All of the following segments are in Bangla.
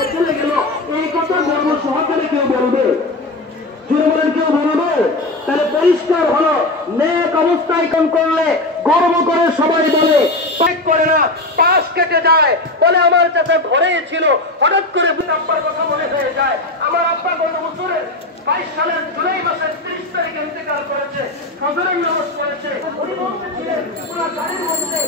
থেকে চলে গেল, এই কথা গর্ব সহকারে কেউ বলবে? কেউ বলবে? তাহলে পরিষ্কার হলো, নেক অবস্থায় কাম করলে গর্ব করে সবাই বলে, পাক করে না, পাশ কেটে যায়, বলে আমার চাচা ঘরেই ছিল, হঠাৎ করে আব্বার কথা মনে হয়ে যায়। আমার আব্বা গত বছরের 22 সালের জুলাই মাসের 30 তারিখে ইন্তেকাল করেছে, ফজরের নামাজ পড়েছে। উনি বলতেছিলেন ওনার গাড়ির মধ্যে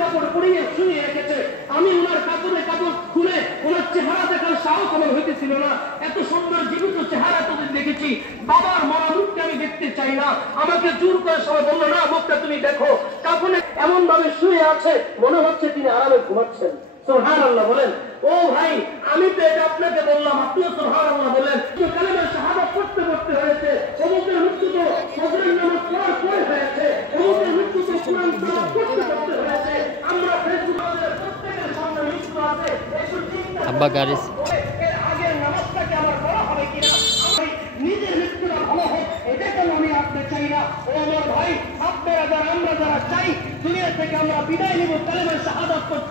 কাপড় পরিয়ে শুনিয়ে রেখেছে। আমি ওনার কাপড়ে কাপড় খুলে ওনার চেহারা দেখার সাহস আমার হইতেছিল না। এত সুন্দর জীবিত চেহারা এতদিন দেখেছি, বাবার মরা মুখকে আমি দেখতে চাই না। আমাকে জোর করে সবাই বললো, না মুখটা তুমি দেখো। কাপড়ে এমন ভাবে শুয়ে আছে, মনে হচ্ছে তিনি আরামে ঘুমাচ্ছেন। সুবহানাল্লাহ বলেন। ও ভাই, আমি তো এটা আপনাকে বললাম, আপনিও সুবহানাল্লাহ বলেন। কালেমার শাহাদাত পড়তে পড়তে হয়েছে, অমুকের মৃত্যু তো ফজরের নামাজ পড়ার পরে হয়েছে, অমুকের মৃত্যু তো কোরআন তেলাওয়াত করতে করতে হয়েছে। আমরা ফেসবুকের প্রত্যেকের সামনে মৃত্যু আছে, একটু চিন্তা আব্বা গাড়ি এর আগের নামাজটাকে আমার পড়া হবে কিনা, নিজের মৃত্যুটা ভালো হোক, এটা কেন আমি রাখতে চাই না। ও আমার ভাই, আপনারা যারা, আমরা যারা চাই দুনিয়া থেকে আমরা বিদায় নিব কালেমার শাহাদাত করতে।